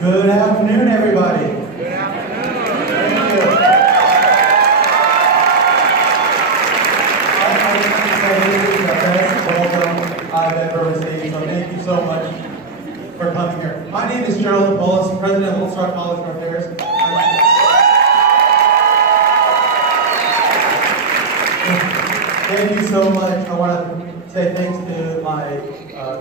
Good afternoon, everybody. Good afternoon. Thank you. I just want to say this is the best welcome I've ever received, so thank you so much for coming here. My name is Gerald Bullis, President of Lone Star College of Affairs. Thank you so much. I want to say thanks to my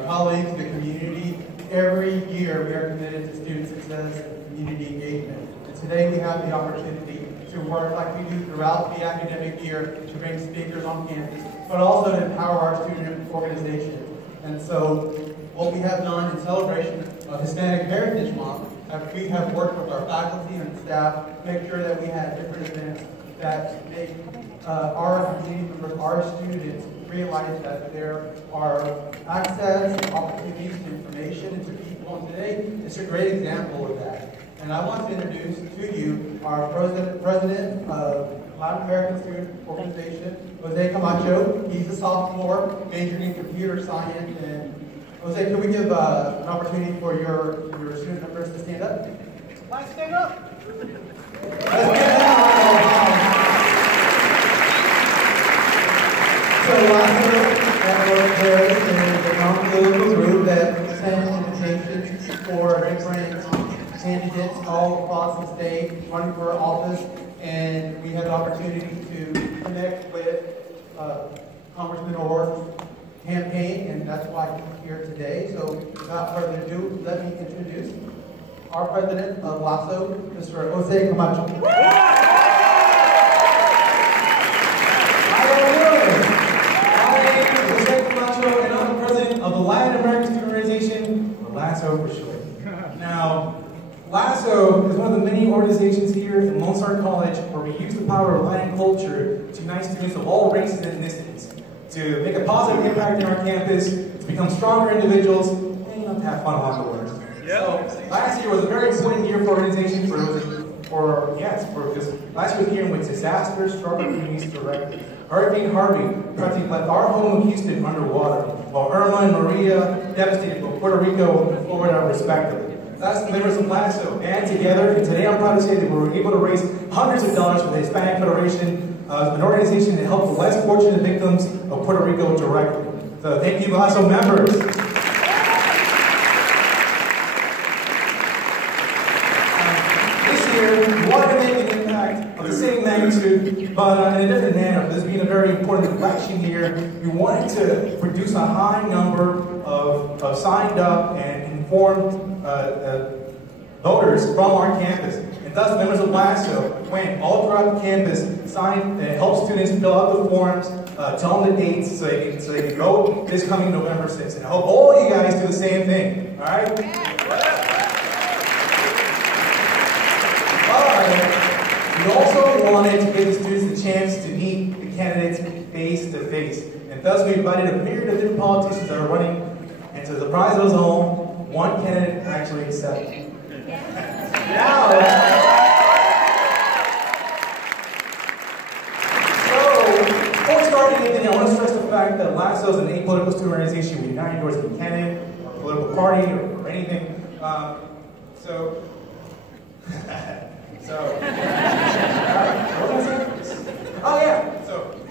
colleagues, the community. Every year we are committed to student success and community engagement. And today we have the opportunity to work like we do throughout the academic year to bring speakers on campus, but also to empower our student organizations. And so what we have done in celebration of Hispanic Heritage Month, we have worked with our faculty and staff to make sure that we had different events that make our community members, our students, realize that there are access, opportunities to information and to people. And today, it's a great example of that. And I want to introduce to you our president of Latin American Student Organization, Jose Camacho. He's a sophomore, majoring in computer science. And Jose, can we give an opportunity for your student members to stand up? Let's stand up. Let's stand up. So LASO Network there is a non-political group that sends invitations for different candidates all across the state running for office, and we have the opportunity to connect with Congressman Robert's campaign, and that's why he's here today. So without further ado, let me introduce our president of LASO, Mr. Jose Camacho. And I'm the president of the Latin American Student Organization, or LASO for short. Now, LASO is one of the many organizations here at Lone Star College where we use the power of Latin culture to unite students of all races and ethnicities, to make a positive impact on our campus, to become stronger individuals, and to have fun along the way. So, last year was a very important year for our organization because last year was the year in which disaster struck our communities directly. Hurricane Harvey practically left our home in Houston underwater, while Irma and Maria devastated both Puerto Rico and Florida respectively. That's the members of LASO band together, and today I'm proud to say that we were able to raise hundreds of dollars for the Hispanic Federation, an organization that helps the less fortunate victims of Puerto Rico directly. So thank you, LASO members. This year, we want to make an impact of the same magnitude, but in a different manner. This being a very important election year, we wanted to produce a high number of signed up and informed voters from our campus. And thus, members of LASO went all throughout the campus, signed and helped students fill out the forms, tell them the dates so they can vote this coming November 6th. And I hope all of you guys do the same thing, all right? We also wanted to give the students the chance to meet the candidates face to face. And thus we invited a myriad of different politicians that are running, and to the surprise of us all, one candidate actually accepted. Now, so, before we start anything, I want to stress the fact that LASO is an apolitical student organization. We do not endorse any candidate, or political party, or anything. So,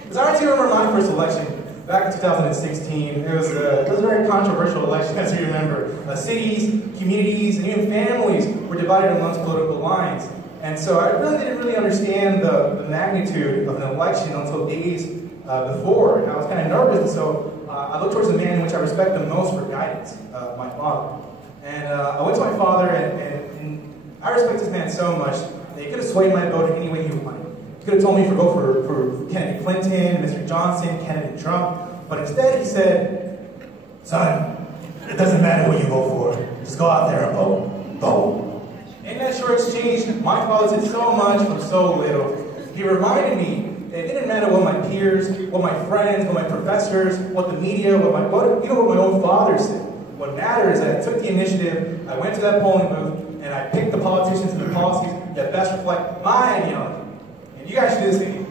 it was our team remember my first election back in 2016. It was a very controversial election, as you remember. Cities, communities, and even families were divided along political lines. And so I really didn't understand the magnitude of an election until days before. And I was kind of nervous, and so I looked towards the man in which I respect the most for guidance, my father. And I went to my father, and I respect this man so much that he could have swayed my vote any way he wanted. He could have told me to vote for Kennedy Clinton, Mr. Johnson, Kennedy Trump, but instead he said, "Son, it doesn't matter who you vote for. Just go out there and vote. Vote." In that short exchange, my father did so much for so little. He reminded me that it didn't matter what my peers, what my friends, what my professors, what the media, what my own father said. What mattered is that I took the initiative, I went to that polling booth, and I picked the politicians and the policies that best reflect my ideology. And you guys should do the same.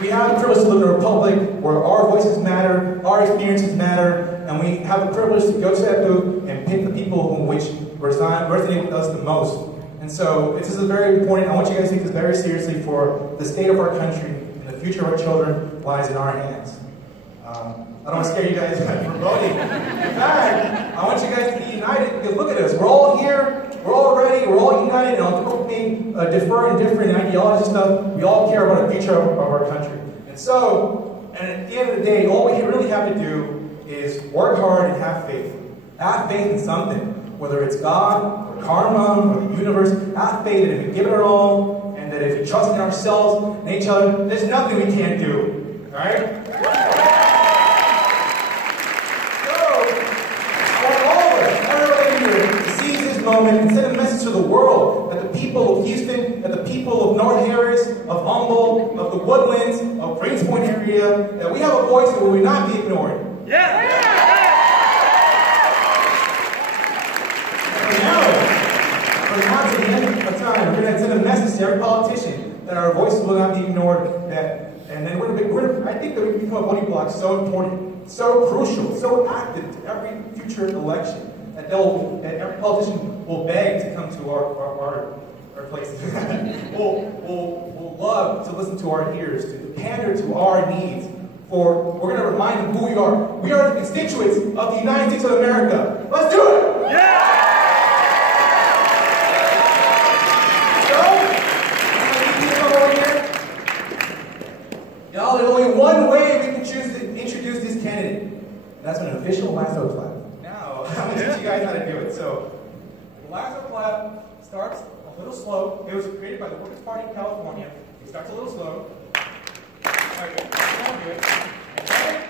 We have the privilege to live in a republic where our voices matter, our experiences matter, and we have the privilege to go to that booth and pick the people who which resonate with us the most. And so this is very important. I want you guys to take this very seriously, for the state of our country and the future of our children lies in our hands. I don't want to scare you guys from voting. In fact, I want you guys to be united, because look at us. We're all here, we're all ready, we're all united, and although we may differ in different ideology stuff, we all care about the future of our country. And so, at the end of the day, all we really have to do is work hard and have faith. Have faith in something, whether it's God, or karma, or the universe. Have faith that if we give it our all, and that if we trust in ourselves and each other, there's nothing we can't do. Alright? Moment and send a message to the world that the people of Houston, that the people of North Harris, of Humboldt, of the Woodlands, of Greens Point area, that we have a voice that we will not be ignored. Yeah. From now to the end of time, we're going to send a message to every politician that our voices will not be ignored. And then I think that we can become a voting bloc so important, so crucial, so active to every future election. That every politician will beg to come to our places. will love to listen to our ears, to pander to our needs. For we're going to remind them who we are. We are the constituents of the United States of America. Let's do it! Yeah! Y'all, there's only one way we can choose to introduce this candidate, and that's an official lasso clap. I'm going to teach you guys how to do it. So, the lasso clap starts a little slow. It was created by the Workers' Party of California. It starts a little slow. Alright, good. Okay.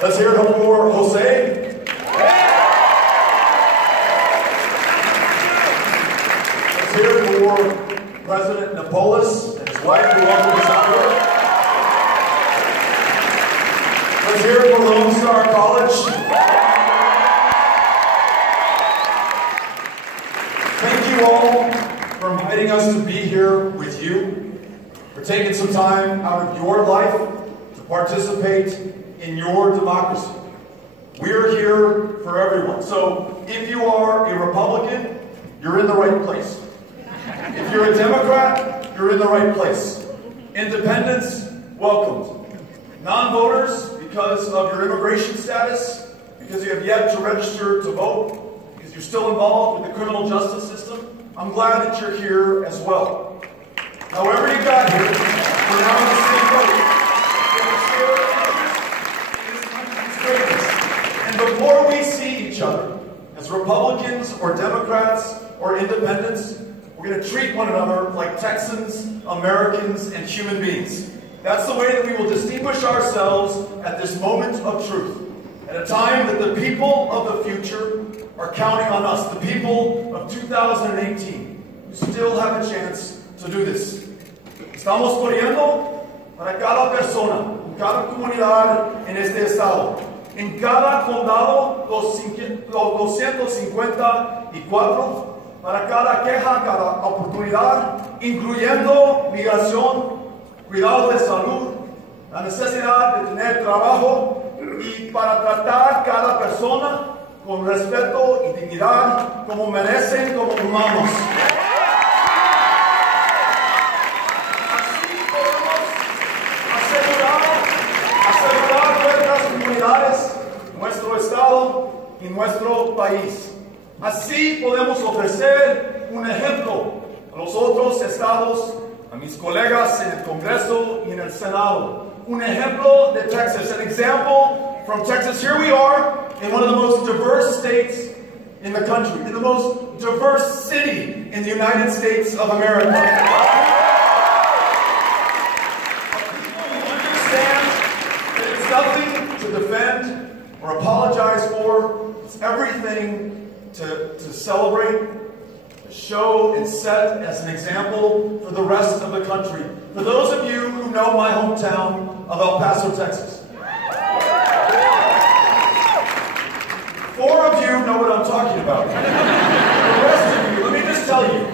Let's hear it for Jose. Let's hear it for President Napolis and his wife who welcomed us out here. Let's hear it for Lone Star College. Thank you all for inviting us to be here with you, for taking some time out of your life to participate in your democracy. We're here for everyone. So if you are a Republican, you're in the right place. If you're a Democrat, you're in the right place. Independents, welcomed. Non-voters, because of your immigration status, because you have yet to register to vote, because you're still involved with the criminal justice system, I'm glad that you're here as well. However you got here, we're now in the same boat. And before we see each other as Republicans or Democrats or independents, we're going to treat one another like Texans, Americans, and human beings. That's the way that we will distinguish ourselves at this moment of truth. At a time that the people of the future are counting on us, the people of 2018, who still have a chance to do this. Estamos corriendo para cada persona, en cada comunidad en este estado. En cada condado, 254, para cada queja, cada oportunidad, incluyendo migración, cuidado de salud, la necesidad de tener trabajo y para tratar cada persona con respeto y dignidad como merecen como humanos. Así podemos asegurar nuestras comunidades, nuestro estado y nuestro país. Así podemos ofrecer un ejemplo a los otros estados, a mis colegas en el Congreso y en el Senado. Un ejemplo de Texas, an example from Texas. Here we are in one of the most diverse states in the country, in the most diverse city in the United States of America. or apologize for. It's everything to celebrate, to show and set as an example for the rest of the country. For those of you who know my hometown of El Paso, Texas, 4 of you know what I'm talking about. The rest of you, let me just tell you,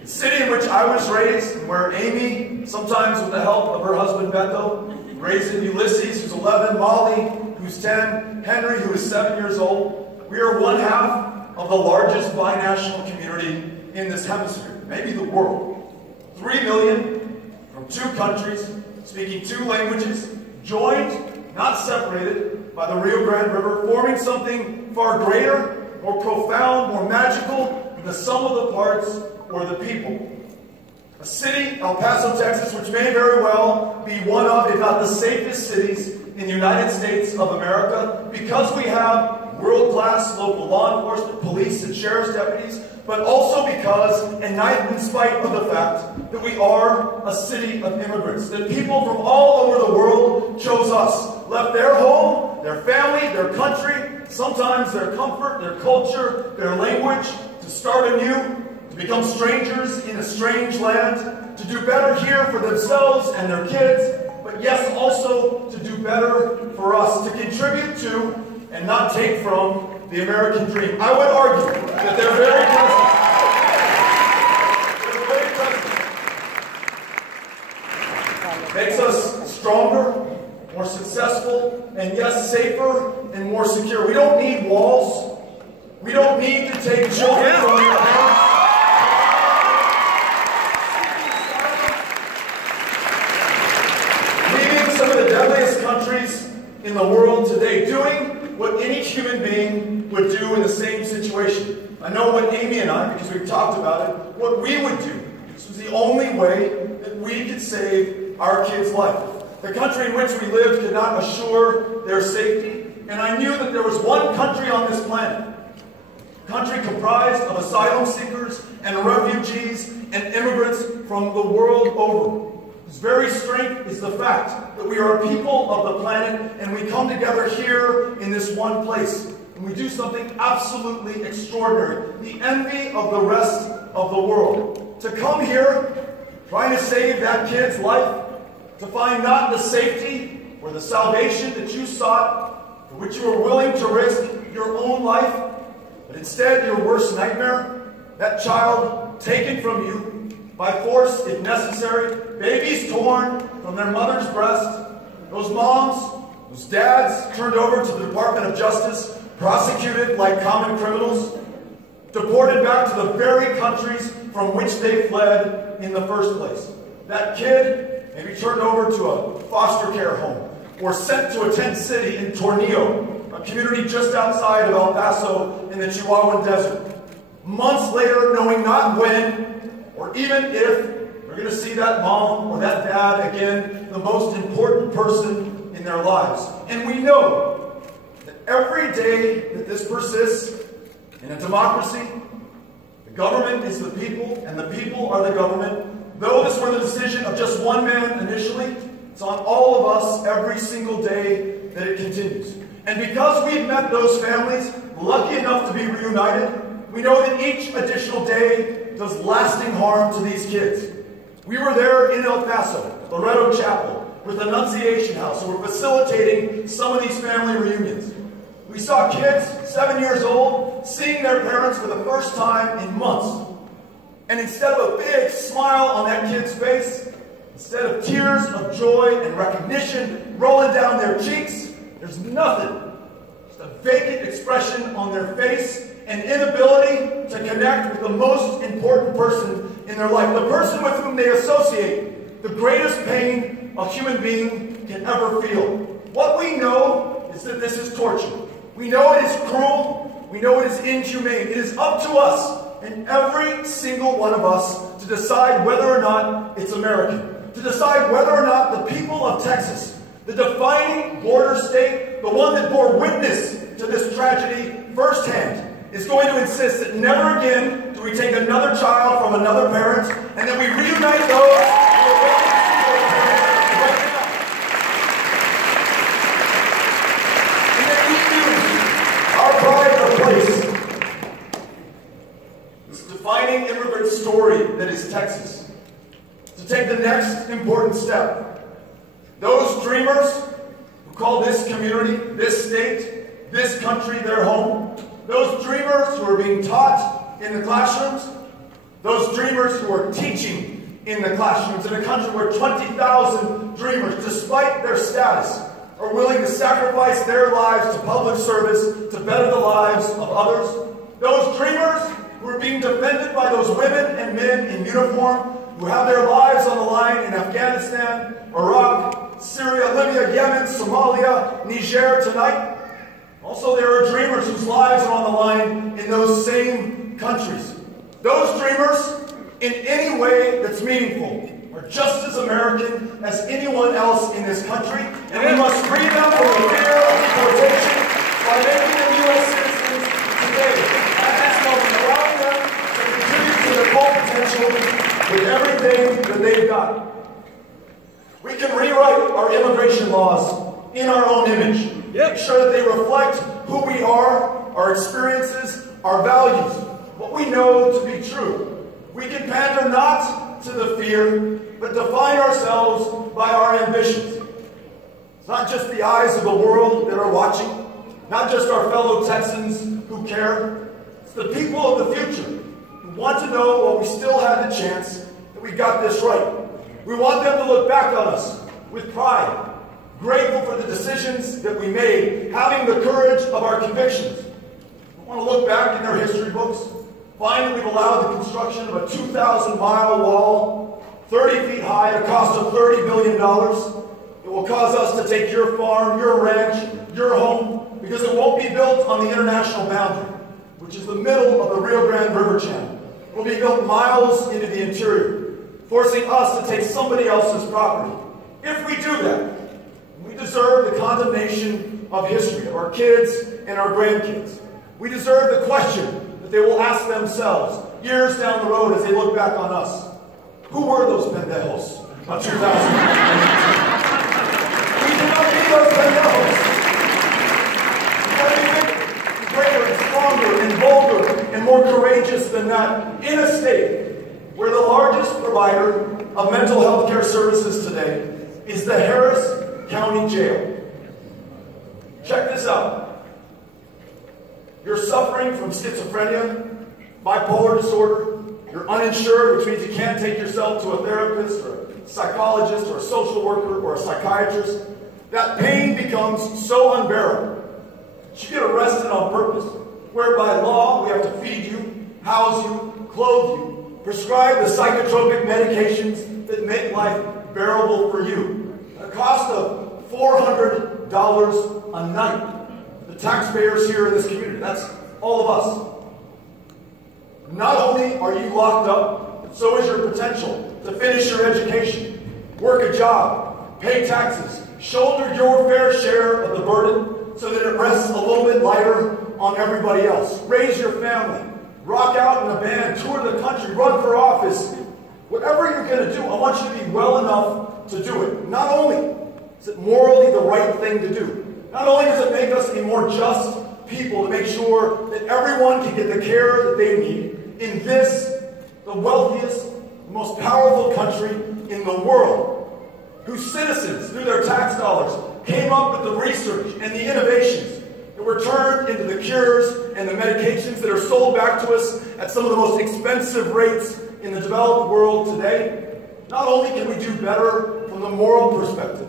the city in which I was raised, where Amy, sometimes with the help of her husband Beto, raised Ulysses, who's 11, Molly, who's 10, Henry, who is 7 years old. We are 1/2 of the largest binational community in this hemisphere, maybe the world. 3 million from 2 countries, speaking 2 languages, joined, not separated, by the Rio Grande River, forming something far greater, more profound, more magical than the sum of the parts or the people. A city, El Paso, Texas, which may very well be one of, if not the safest cities in the United States of America, because we have world-class local law enforcement, police, and sheriff's deputies, but also because, and not in spite of the fact, that we are a city of immigrants, that people from all over the world chose us, left their home, their family, their country, sometimes their comfort, their culture, their language, to start anew, to become strangers in a strange land, to do better here for themselves and their kids, but yes, also to do better for us, to contribute to and not take from the American dream. I would argue that their very presence makes us stronger, more successful, and yes, safer and more secure. We don't need walls. We don't need to take children from their parents. Leaving some of the deadliest countries in the world today, doing what any human being would do in the same situation. I know what Amy and I, because we've talked about it, what we would do. This was the only way that we could save our kids' life. The country in which we lived could not assure their safety, and I knew that there was one country on this planet, a country comprised of asylum seekers and refugees and immigrants from the world over, whose very strength is the fact that we are a people of the planet and we come together here in this one place. And we do something absolutely extraordinary, the envy of the rest of the world. To come here, trying to save that kid's life, to find not the safety or the salvation that you sought, for which you were willing to risk your own life, but instead your worst nightmare, that child taken from you by force if necessary, babies torn from their mother's breast, those moms, those dads turned over to the Department of Justice, prosecuted like common criminals, deported back to the very countries from which they fled in the first place. That kid may be turned over to a foster care home or sent to a tent city in Tornillo, a community just outside of El Paso in the Chihuahuan Desert. Months later, knowing not when or even if we're going to see that mom or that dad again, the most important person in their lives. And we know that every day that this persists in a democracy, the government is the people and the people are the government. Though this were the decision of just one man initially, it's on all of us every single day that it continues. And because we've met those families, lucky enough to be reunited, we know that each additional day does lasting harm to these kids. We were there in El Paso, Loretto Chapel, with the Annunciation House, who were facilitating some of these family reunions. We saw kids, 7 years old, seeing their parents for the first time in months. And instead of a big smile on that kid's face, instead of tears of joy and recognition rolling down their cheeks, there's nothing. Just a vacant expression on their face, an inability to connect with the most important person in their life, the person with whom they associate the greatest pain a human being can ever feel. What we know is that this is torture. We know it is cruel. We know it is inhumane. It is up to us, and every single one of us, to decide whether or not it's American, to decide whether or not the people of Texas, the defining border state, the one that bore witness to this tragedy firsthand, is going to insist that never again do we take another child from another parent, and that we reunite those who are waiting to see their parents right now. And story that is Texas, to take the next important step. Those dreamers who call this community, this state, this country their home, those dreamers who are being taught in the classrooms, those dreamers who are teaching in the classrooms in a country where 20,000 dreamers, despite their status, are willing to sacrifice their lives to public service to better the lives of others. Those dreamers who are being defended by those women and men in uniform who have their lives on the line in Afghanistan, Iraq, Syria, Libya, Yemen, Somalia, Niger tonight. Also, there are dreamers whose lives are on the line in those same countries. Those dreamers, in any way that's meaningful, are just as American as anyone else in this country, and we must free them from the fear of deportation by making them U.S. citizens today. At this moment, allowing them to contribute to their full potential with everything that they've got. We can rewrite our immigration laws in our own image. Make sure that they reflect who we are, our experiences, our values, what we know to be true. We can pander not to the fear, but define ourselves by our ambitions. It's not just the eyes of the world that are watching, not just our fellow Texans who care. It's the people of the future who want to know while we still had the chance that we got this right. We want them to look back on us with pride, grateful for the decisions that we made, having the courage of our convictions. We want to look back in their history books, find that we've allowed the construction of a 2,000-mile wall, 30 feet high, at a cost of $30 billion. It will cause us to take your farm, your ranch, your home, because it won't be built on the international boundary, which is the middle of the Rio Grande River channel. It will be built miles into the interior, forcing us to take somebody else's property. If we do that, we deserve the condemnation of history, of our kids and our grandkids. We deserve the question that they will ask themselves years down the road as they look back on us. Who were those pendejos of 2018? We did not be those pendejos. We got to be bigger, greater, and stronger, and bolder, and more courageous than that. In a state where the largest provider of mental health care services today is the Harris County Jail. Check this out. You're suffering from schizophrenia, bipolar disorder, you're uninsured, which means you can't take yourself to a therapist or a psychologist or a social worker or a psychiatrist. That pain becomes so unbearable that you get arrested on purpose, where by law we have to feed you, house you, clothe you, prescribe the psychotropic medications that make life bearable for you. At a cost of $400 a night. The taxpayers here in this community, that's all of us. Not only are you locked up, but so is your potential to finish your education, work a job, pay taxes, shoulder your fair share of the burden so that it rests a little bit lighter on everybody else. Raise your family, rock out in a band, tour the country, run for office. Whatever you're going to do, I want you to be well enough to do it. Not only is it morally the right thing to do, not only does it make us a more just people to make sure that everyone can get the care that they need in this, the wealthiest, most powerful country in the world, whose citizens, through their tax dollars, came up with the research and the innovations that were turned into the cures and the medications that are sold back to us at some of the most expensive rates in the developed world today. Not only can we do better from the moral perspective,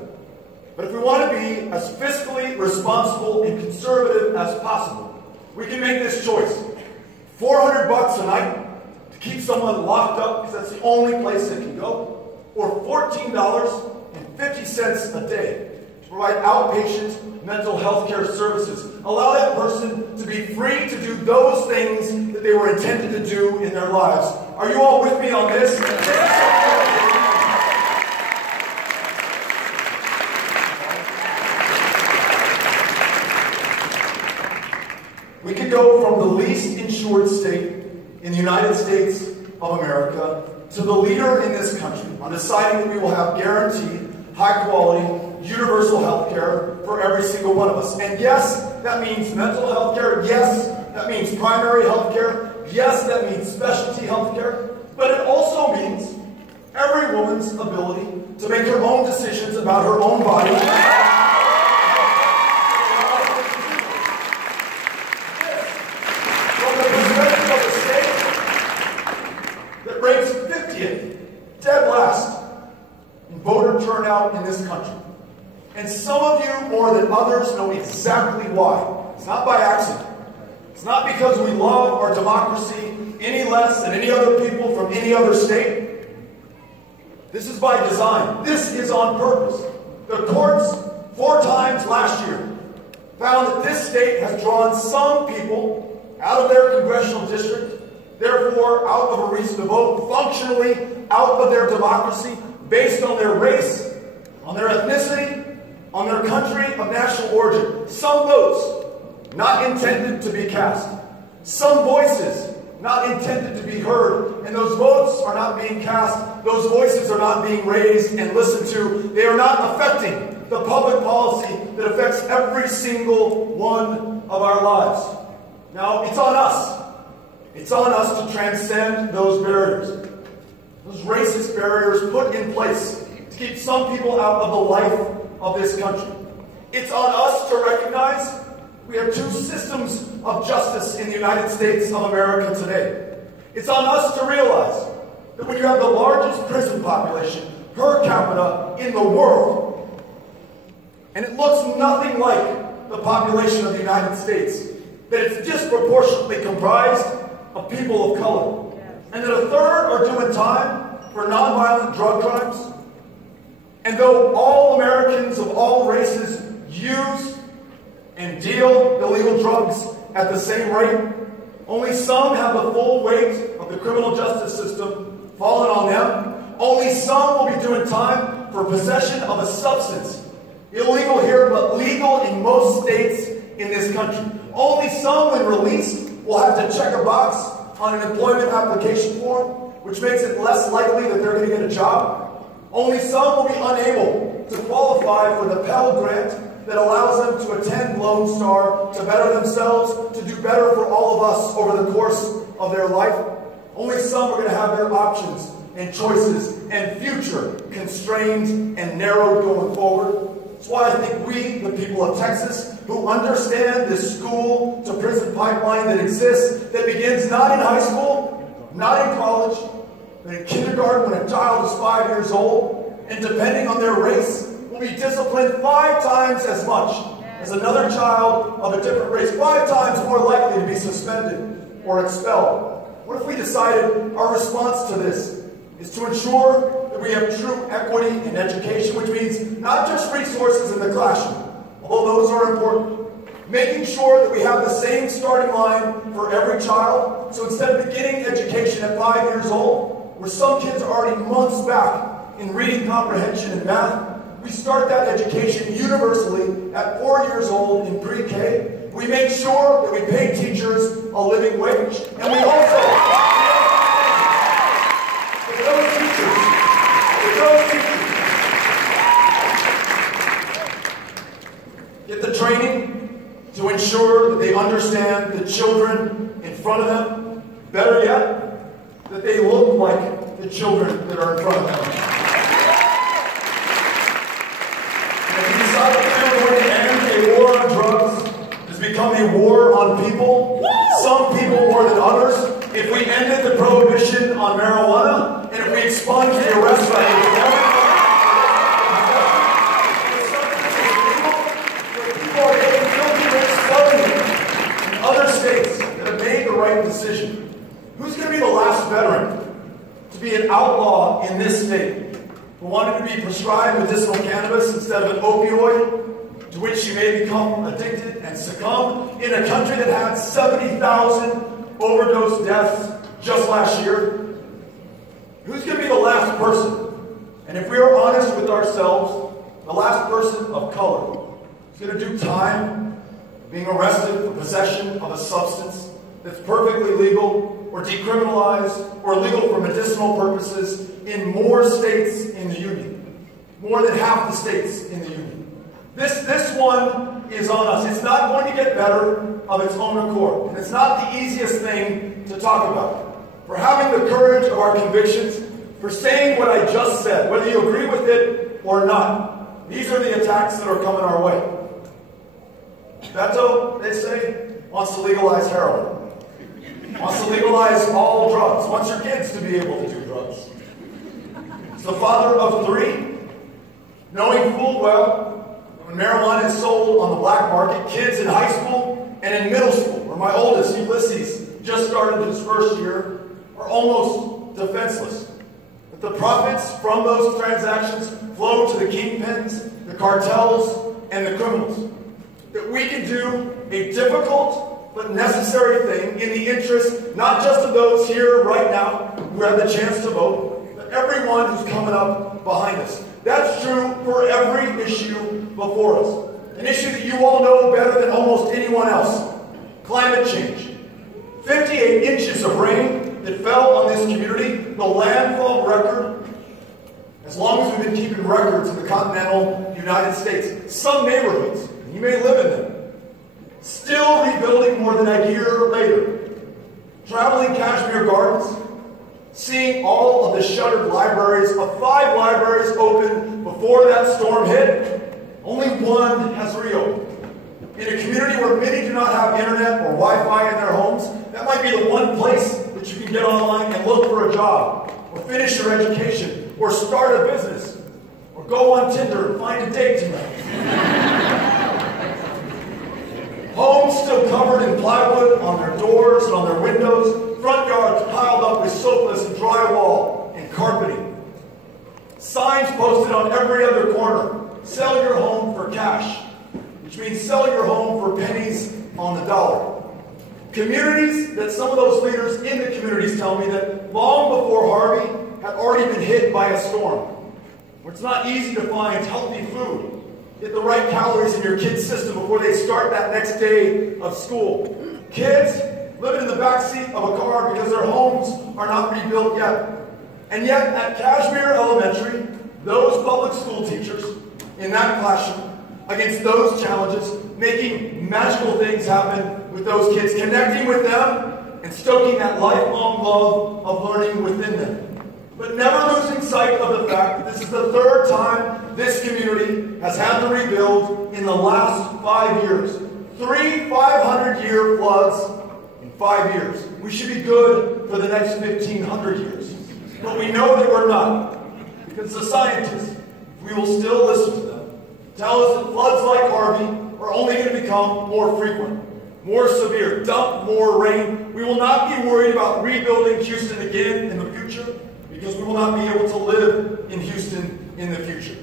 but if we want to be as fiscally responsible and conservative as possible, we can make this choice. $400 a night to keep someone locked up because that's the only place they can go, or $14.50 a day to provide outpatient mental health care services. Allow that person to be free to do those things that they were intended to do in their lives. Are you all with me on this? We could go from the least insured state in the United States of America to the leader in this country on deciding that we will have guaranteed, high-quality, universal health care for every single one of us. And yes, that means mental health care. Yes, that means primary health care. Yes, that means specialty health care. But it every woman's ability to make her own decisions about her own body. From the perspective of a state that ranks 50th, dead last, in voter turnout in this country. And some of you, more than others, know exactly why. It's not by accident. It's not because we love our democracy any less than any other people from any other state. This is by design. This is on purpose. The courts, 4 times last year, found that this state has drawn some people out of their congressional district, therefore out of a reason to vote, functionally out of their democracy, based on their race, on their ethnicity, on their country of national origin. Some votes not intended to be cast. Some voices not intended to be heard. And those votes are not being cast. Those voices are not being raised and listened to. They are not affecting the public policy that affects every single one of our lives. Now, it's on us. It's on us to transcend those barriers. Those racist barriers put in place to keep some people out of the life of this country. It's on us to recognize we have 2 systems of justice in the United States of America today. It's on us to realize that when you have the largest prison population per capita in the world, and it looks nothing like the population of the United States, that it's disproportionately comprised of people of color, and that a third are doing time for nonviolent drug crimes. And though all Americans of all races use and deal illegal drugs at the same rate, only some have the full weight of the criminal justice system falling on them. Only some will be doing time for possession of a substance, illegal here but legal in most states in this country. Only some, when released, will have to check a box on an employment application form, which makes it less likely that they're going to get a job. Only some will be unable to qualify for the Pell Grant that allows them to attend Lone Star, to better themselves, to do better for all of us over the course of their life. Only some are going to have their options and choices and future constrained and narrowed going forward. That's why I think we, the people of Texas, who understand this school-to-prison pipeline that exists, that begins not in high school, not in college, but in kindergarten when a child is 5 years old, and depending on their race, will be disciplined 5 times as much as another child of a different race, 5 times more likely to be suspended or expelled. What if we decided our response to this is to ensure that we have true equity in education, which means not just resources in the classroom, although those are important, making sure that we have the same starting line for every child. So instead of beginning education at 5 years old, where some kids are already months back in reading comprehension and math, we start that education universally at 4 years old in pre-K. We make sure that we pay teachers a living wage. And we also, with those teachers, get the training to ensure that they understand the children in front of them. Better yet, that they look like the children that are in front of them. A war on drugs has become a war on people. Some people more than others. If we ended the prohibition on marijuana, and if we expunged the arrest record, people are getting guilty of expelling in other states that have made the right decision. Who's going to be the last veteran to be an outlaw in this state who wanted to be prescribed medicinal cannabis instead of an opioid, to which you may become addicted and succumb in a country that had 70,000 overdose deaths just last year? Who's going to be the last person? And if we are honest with ourselves, the last person of color is going to do time being arrested for possession of a substance that's perfectly legal or decriminalized or legal for medicinal purposes in more states in the Union. More than half the states in the Union. This one is on us. It's not going to get better of its own accord. And it's not the easiest thing to talk about. For having the courage of our convictions, for saying what I just said, whether you agree with it or not. These are the attacks that are coming our way. Beto, they say, wants to legalize heroin. Wants to legalize all drugs. Wants your kids to be able to do drugs. He's the father of 3, knowing full well that when marijuana is sold on the black market, kids in high school and in middle school, where my oldest, Ulysses, just started his first year, are almost defenseless. That the profits from those transactions flow to the kingpins, the cartels, and the criminals. That we can do a difficult but necessary thing in the interest not just of those here right now who have the chance to vote, but everyone who's coming up behind us. That's true for every issue before us. An issue that you all know better than almost anyone else. Climate change. 58 inches of rain that fell on this community, the landfall record, as long as we've been keeping records in the continental United States. Some neighborhoods, you may live in them, still rebuilding more than a year later. Traveling Kashmir Gardens, seeing all of the shuttered libraries, of 5 libraries open before that storm hit, only one has reopened. In a community where many do not have internet or Wi-Fi in their homes, that might be the one place that you can get online and look for a job, or finish your education, or start a business, or go on Tinder and find a date tonight. Homes still covered in plywood on their doors and on their windows, front yards piled up with sofas and drywall and carpeting. Signs posted on every other corner, sell your home for cash, which means sell your home for pennies on the dollar. Communities that some of those leaders in the communities tell me that long before Harvey had already been hit by a storm, where it's not easy to find healthy food, get the right calories in your kids' system before they start that next day of school. Kids living in the backseat of a car because their homes are not rebuilt yet. And yet at Kashmir Elementary, those public school teachers in that classroom, against those challenges, making magical things happen with those kids, connecting with them and stoking that lifelong love of learning within them. But never losing sight of the fact that this is the 3rd time this community has had to rebuild in the last 5 years. 3 500-year floods in 5 years. We should be good for the next 1,500 years. But we know that we're not. Because the scientists, we will still listen to them, tell us that floods like Harvey are only going to become more frequent, more severe, dump more rain. We will not be worried about rebuilding Houston again in the future, because we will not be able to live in Houston in the future.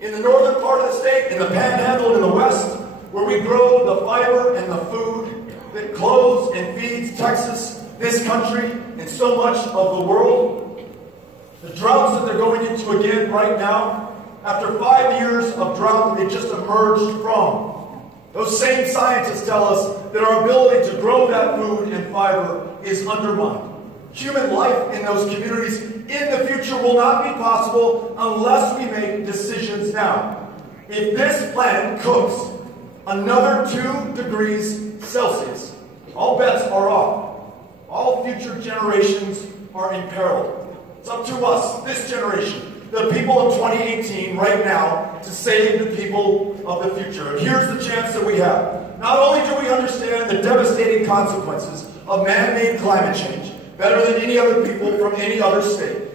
In the northern part of the state, in the Panhandle in the west, where we grow the fiber and the food that clothes and feeds Texas, this country, and so much of the world, the droughts that they're going into again right now, after 5 years of drought that they just emerged from, those same scientists tell us that our ability to grow that food and fiber is undermined. Human life in those communities in the future will not be possible unless we make decisions now. If this planet cooks another 2 degrees Celsius, all bets are off. All future generations are in peril. It's up to us, this generation, the people of 2018 right now, to save the people of the future. And here's the chance that we have. Not only do we understand the devastating consequences of man-made climate change better than any other people from any other state,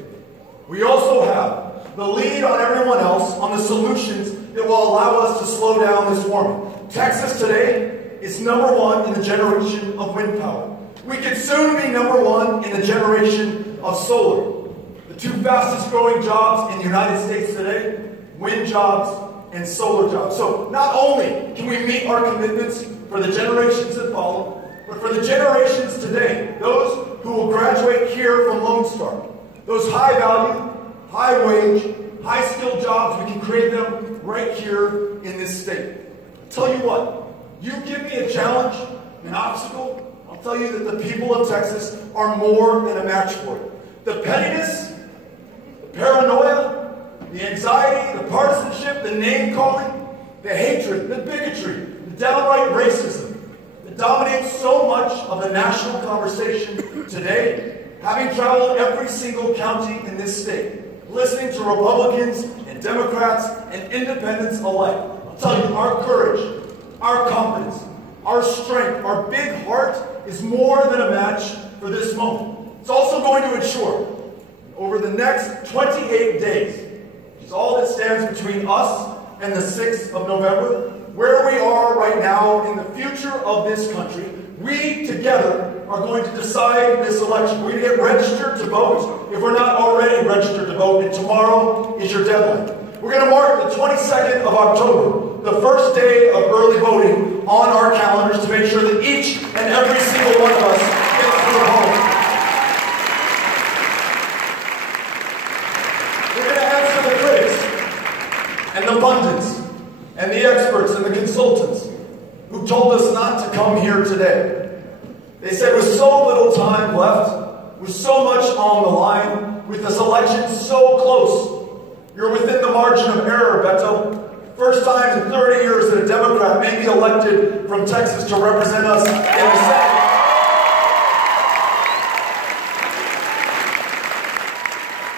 we also have the lead on everyone else on the solutions that will allow us to slow down this warming. Texas today is #1 in the generation of wind power. We could soon be #1 in the generation of solar. The 2 fastest growing jobs in the United States today, wind jobs and solar jobs. So not only can we meet our commitments for the generations that follow, but for the generations today, those who will graduate here from Lone Star, those high-value, high-wage, high-skilled jobs, we can create them right here in this state. I'll tell you what, you give me a challenge, an obstacle, I'll tell you that the people of Texas are more than a match for it. The pettiness, the paranoia, the anxiety, the partisanship, the name-calling, the hatred, the bigotry, the downright racism that dominates so much of the national conversation today having traveled every single county in this state, listening to Republicans and Democrats and independents alike, I'll tell you, our courage, our confidence, our strength, our big heart is more than a match for this moment. It's also going to ensure over the next 28 days, which is all that stands between us and the 6th of November, where we are right now in the future of this country, we together are going to decide this election. We're going to get registered to vote if we're not already registered to vote, and tomorrow is your deadline. We're going to mark the 22nd of October, the first day of early voting, on our calendars to make sure that each and every single one of us gets to the home. We're going to answer the critics and the pundits and the experts and the consultants who told us not to come here today. They said with so little time left, with so much on the line, with this election so close, you're within the margin of error, Beto. First time in 30 years that a Democrat may be elected from Texas to represent us in the Senate.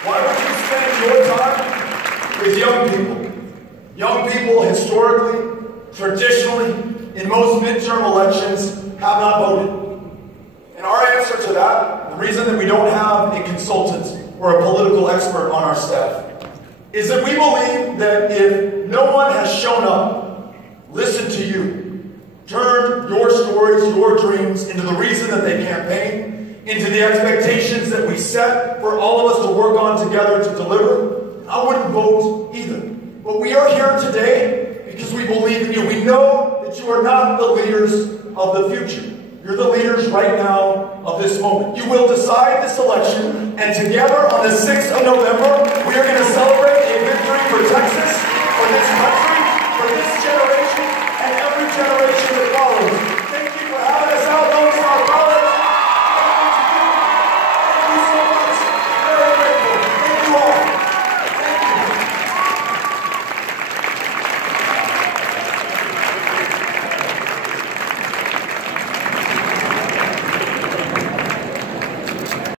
Why would you spend your time with young people? Young people historically, traditionally, in most midterm elections, have not voted. And our answer to that, the reason that we don't have a consultant or a political expert on our staff, is that we believe that if no one has shown up, listened to you, turned your stories, your dreams into the reason that they campaign, into the expectations that we set for all of us to work on together to deliver, I wouldn't vote either. But we are here today because we believe in you. We know that you are not the leaders of the future. You're the leaders right now of this moment. You will decide this election, and together on the 6th of November,